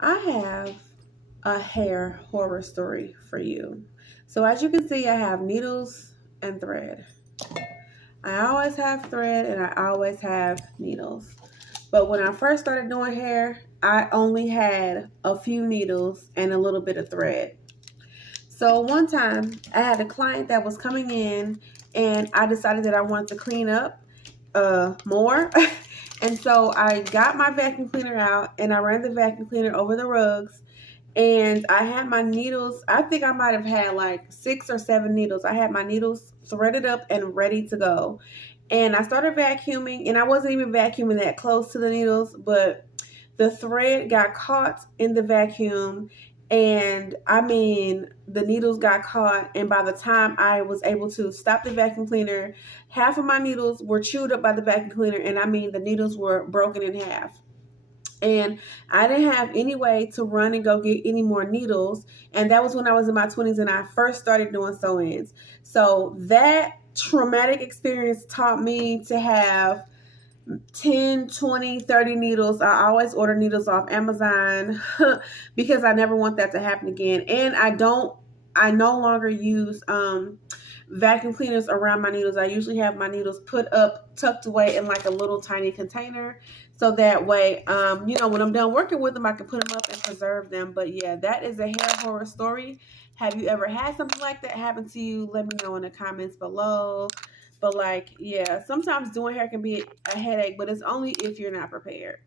I have a hair horror story for you. So, as you can see, I have needles and thread. I always have thread and I always have needles. But when I first started doing hair, I only had a few needles and a little bit of thread. So one time I had a client that was coming in and I decided that I wanted to clean up more. And so I got my vacuum cleaner out and I ran the vacuum cleaner over the rugs and I had my needles. I think I might have had like 6 or 7 needles. I had my needles threaded up and ready to go. And I started vacuuming, and I wasn't even vacuuming that close to the needles, but the thread got caught in the vacuum. And I mean, the needles got caught. And by the time I was able to stop the vacuum cleaner, half of my needles were chewed up by the vacuum cleaner. And I mean, the needles were broken in half. And I didn't have any way to run and go get any more needles. And that was when I was in my 20s and I first started doing sew ins. So that traumatic experience taught me to have 10, 20, 30 needles. I always order needles off Amazon because I never want that to happen again. And I no longer use vacuum cleaners around my needles. I usually have my needles put up, tucked away in like a little tiny container. So that way, when I'm done working with them, I can put them up and preserve them. But yeah, that is a hair horror story. Have you ever had something like that happen to you? Let me know in the comments below. But like, yeah, sometimes doing hair can be a headache, but it's only if you're not prepared.